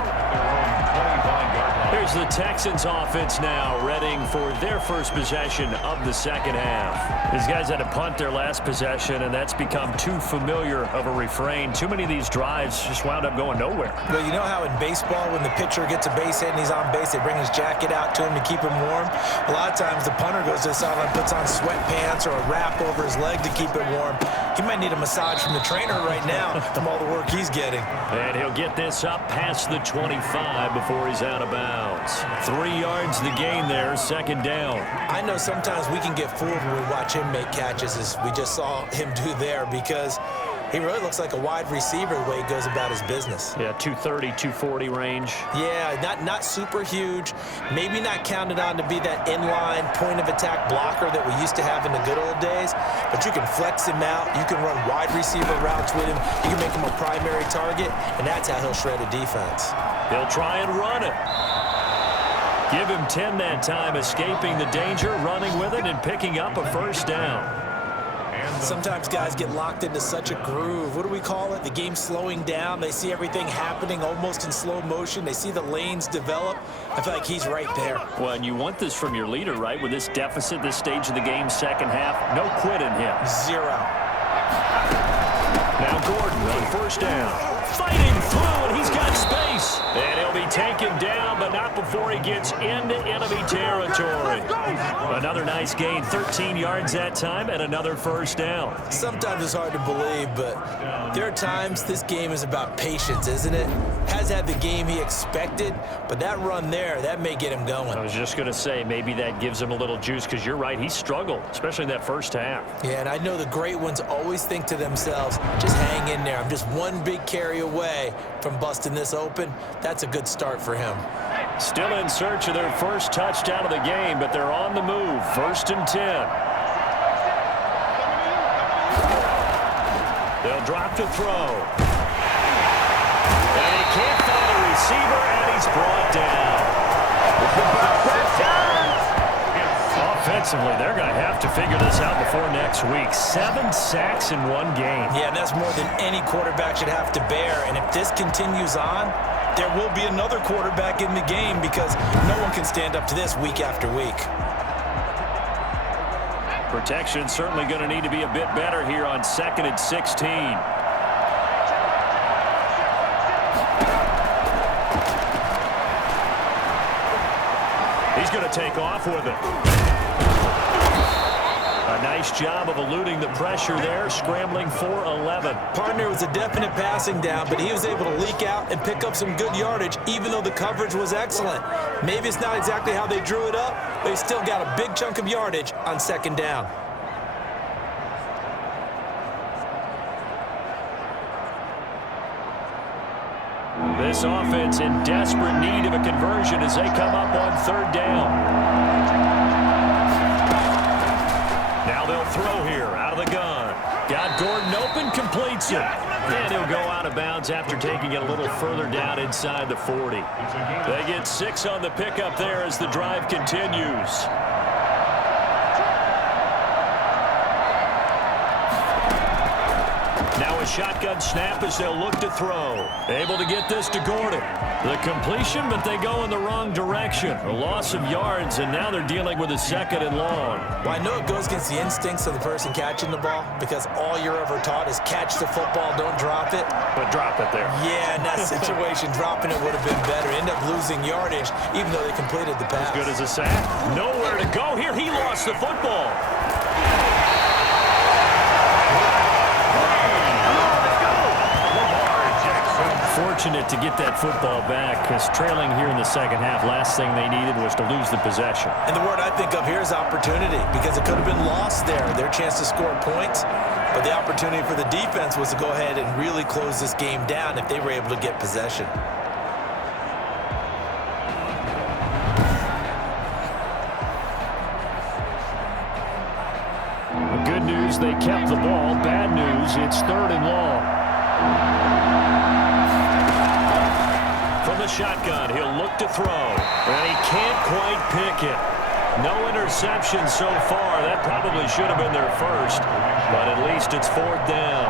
Here's the Texans offense now, readying for their first possession of the second half. These guys had to punt their last possession, and that's become too familiar of a refrain. Too many of these drives just wound up going nowhere. Well, you know how in baseball, when the pitcher gets a base hit and he's on base, they bring his jacket out to him to keep him warm? A lot of times the punter goes to the sideline, puts on sweatpants or a wrap over his leg to keep it warm. He might need a massage from the trainer right now from all the work he's getting. And he'll get this up past the 25 before he's out of bounds. downs. 3 yards the gain there, second down. I know sometimes we can get fooled when we watch him make catches, as we just saw him do there, because he really looks like a wide receiver the way he goes about his business. Yeah, 230, 240 range. Yeah, not super huge. Maybe not counted on to be that inline point-of-attack blocker that we used to have in the good old days, but you can flex him out. You can run wide receiver routes with him. You can make him a primary target, and that's how he'll shred a defense. He'll try and run it. Give him 10 that time, escaping the danger, running with it, and picking up a first down. Sometimes guys get locked into such a groove. What do we call it? The game's slowing down. They see everything happening almost in slow motion. They see the lanes develop. I feel like he's right there. Well, and you want this from your leader, right? With this deficit, this stage of the game, second half, no quit in him. 0. Now Gordon on first down. Fighting through, and he's got space. And he'll be taken down, but not before he gets into enemy territory. Another nice gain, 13 yards that time, and another first down. Sometimes it's hard to believe, but there are times this game is about patience, isn't it? Has had the game he expected, but that run there, that may get him going. I was just going to say, maybe that gives him a little juice, because you're right, he struggled, especially in that first half. Yeah, and I know the great ones always think to themselves, just hang in there. I'm just one big carry away from busting this open. That's a good start for him. Still in search of their first touchdown of the game, but they're on the move. 1st and 10. They'll drop to throw. And he can't find a receiver, and he's brought down. Offensively, they're going to have to figure this out before next week. 7 sacks in one game. Yeah, and that's more than any quarterback should have to bear. And if this continues on, there will be another quarterback in the game, because no one can stand up to this week after week. Protection certainly going to need to be a bit better here on 2nd and 16. He's going to take off with it. A nice job of eluding the pressure there, scrambling for 11. Partner was a definite passing down, but he was able to leak out and pick up some good yardage, even though the coverage was excellent. Maybe it's not exactly how they drew it up, but he still got a big chunk of yardage on 2nd down. This offense in desperate need of a conversion as they come up on 3rd down. Now they'll throw here out of the gun. Got Gordon open, completes it. And he'll go out of bounds after taking it a little further down inside the 40. They get 6 on the pickup there as the drive continues. Now a shotgun snap as they'll look to throw. Able to get this to Gordon. The completion, but they go in the wrong direction. A loss of yards, and now they're dealing with a 2nd and long. Well, I know it goes against the instincts of the person catching the ball, because all you're ever taught is catch the football, don't drop it. But drop it there. Yeah, in that situation, dropping it would have been better. End up losing yardage, even though they completed the pass. As good as a sack. Nowhere to go here. He lost the football. Fortunate to get that football back, because trailing here in the second half, last thing they needed was to lose the possession. And the word I think of here is opportunity, because it could have been lost there, their chance to score points. But the opportunity for the defense was to go ahead and really close this game down if they were able to get possession. Good news, they kept the ball. Bad news, it's 3rd and long. From the shotgun, he'll look to throw, and he can't quite pick it. No interception so far. That probably should have been their first, but at least it's 4th down.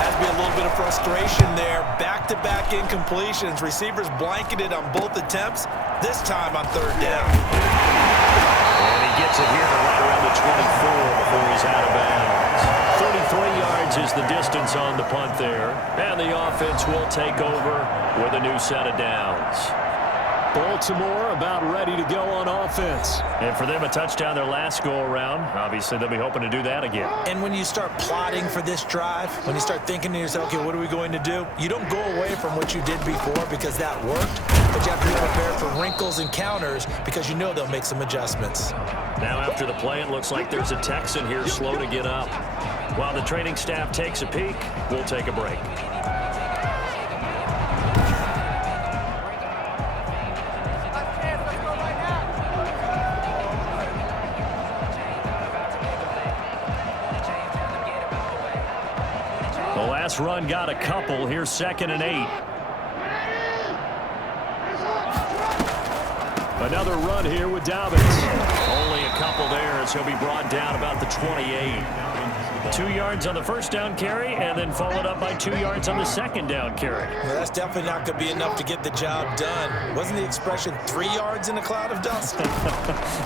Has to be a little bit of frustration there. Back-to-back incompletions. Receivers blanketed on both attempts, this time on 3rd down. And he gets it here to right around the 24 before he's out of bounds. 33 yards is the distance on the punt there. And the offense will take over with a new set of downs. Baltimore about ready to go on offense. And for them, a touchdown their last go-around. Obviously, they'll be hoping to do that again. And when you start plotting for this drive, when you start thinking to yourself, okay, what are we going to do? You don't go away from what you did before because that worked, but you have to be prepared for wrinkles and counters because you know they'll make some adjustments. Now after the play, it looks like there's a Texan here slow to get up. While the training staff takes a peek, we'll take a break. The last run got a couple. Here's 2nd and 8. Another run here with Dobbins. Only a couple there as he'll be brought down about the 28. 2 yards on the first down carry and then followed up by 2 yards on the second down carry. Well, that's definitely not going to be enough to get the job done. Wasn't the expression 3 yards in a cloud of dust?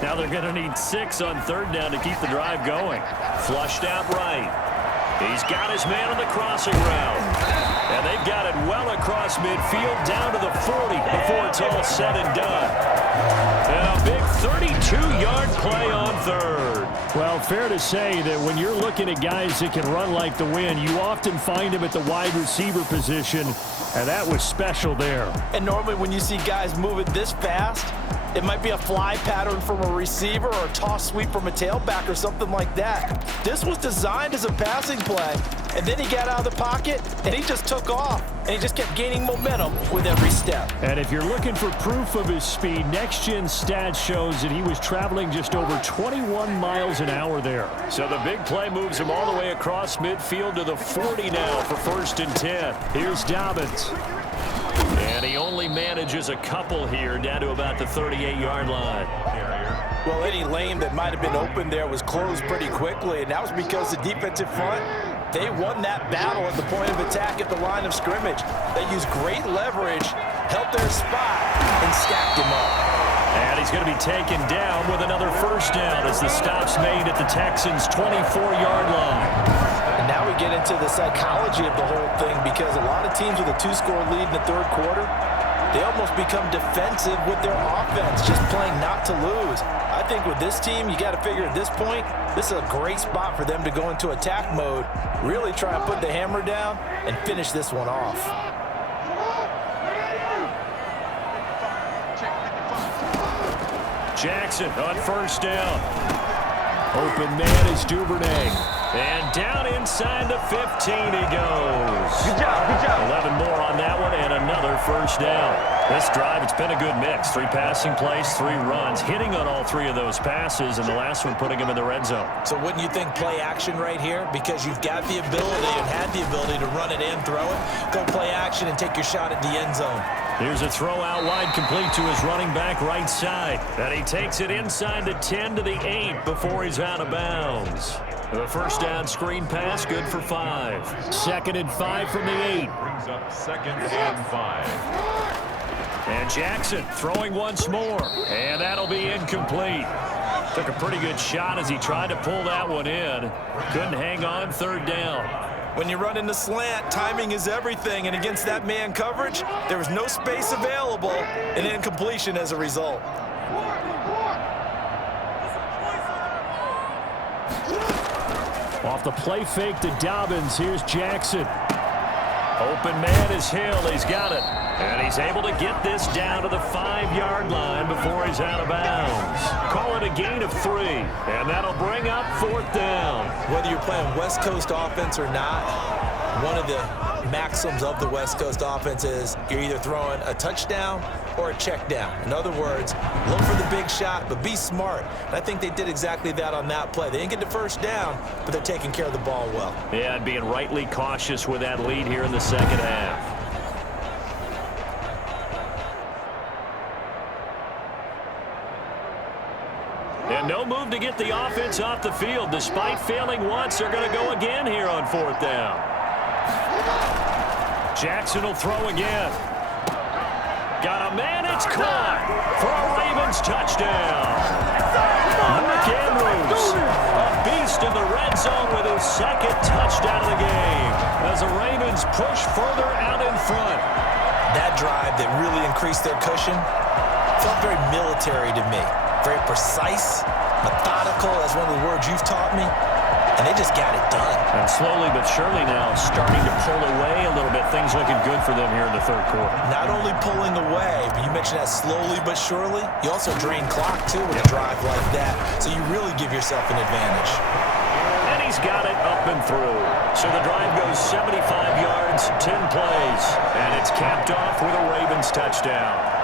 Now they're going to need 6 on 3rd down to keep the drive going. Flushed out right. He's got his man on the crossing route. And they've got it well across midfield down to the 40 before it's all said and done. And a big 32-yard play on 3rd. Well, fair to say that when you're looking at guys that can run like the wind, you often find them at the wide receiver position, and that was special there. And normally when you see guys moving this fast, it might be a fly pattern from a receiver or a toss sweep from a tailback or something like that. This was designed as a passing play, and then he got out of the pocket, and he just took off. And he just kept gaining momentum with every step. And if you're looking for proof of his speed, Next Gen Stats shows that he was traveling just over 21 miles an hour there. So the big play moves him all the way across midfield to the 40 now for 1st and 10. Here's Dobbins. And he only manages a couple here down to about the 38-yard line. Well, any lane that might have been open there was closed pretty quickly, and that was because the defensive front, they won that battle at the point of attack at the line of scrimmage. They used great leverage, held their spot, and stacked him up. And he's going to be taken down with another 1st down as the stop's made at the Texans' 24-yard line. And now we get into the psychology of the whole thing because a lot of teams with a 2-score lead in the 3rd quarter, they almost become defensive with their offense, just playing not to lose. I think with this team, you got to figure at this point, this is a great spot for them to go into attack mode, really try and put the hammer down and finish this one off. Jackson on 1st down. Open man is Duvernay. And down inside the 15 he goes. Good job. 11 more on that one and another 1st down. This drive, it's been a good mix. 3 passing plays, 3 runs, hitting on all 3 of those passes, and the last one putting him in the red zone. So wouldn't you think play action right here? Because you've got the ability and had the ability to run it and throw it. Go play action and take your shot at the end zone. Here's a throw out wide complete to his running back right side. And he takes it inside the 10 to the 8 before he's out of bounds. The 1st down screen pass, good for 5. 2nd and 5 from the 8. Brings up 2nd and 5. And Jackson throwing once more. And that'll be incomplete. Took a pretty good shot as he tried to pull that one in. Couldn't hang on 3rd down. When you run in the slant, timing is everything, and against that man coverage, there was no space available, and incompletion as a result. Off the play fake to Dobbins, here's Jackson. Open man is Hill, he's got it. And he's able to get this down to the 5-yard line before he's out of bounds. Call it a gain of 3, and that'll bring up 4th down. Whether you're playing West Coast offense or not, one of the maxims of the West Coast offense is you're either throwing a touchdown or a check down. In other words, look for the big shot, but be smart. And I think they did exactly that on that play. They didn't get the 1st down, but they're taking care of the ball well. Yeah, and being rightly cautious with that lead here in the 2nd half. And no move to get the offense off the field. Despite failing once, they're going to go again here on 4th down. Jackson will throw again. Got a man, it's caught for a Ravens touchdown. Mark Andrews, a beast in the red zone with his 2nd touchdown of the game as the Ravens push further out in front. That drive that really increased their cushion, Felt very military to me. Very precise, methodical, that's one of the words you've taught me. And they just got it done. And slowly but surely now starting to pull away a little bit. Things looking good for them here in the third quarter. Not only pulling away, but you mentioned that slowly but surely. You also drain clock, too, with a drive like that. So you really give yourself an advantage. And he's got it up and through. So the drive goes 75 yards, 10 plays. And it's capped off with a Ravens touchdown.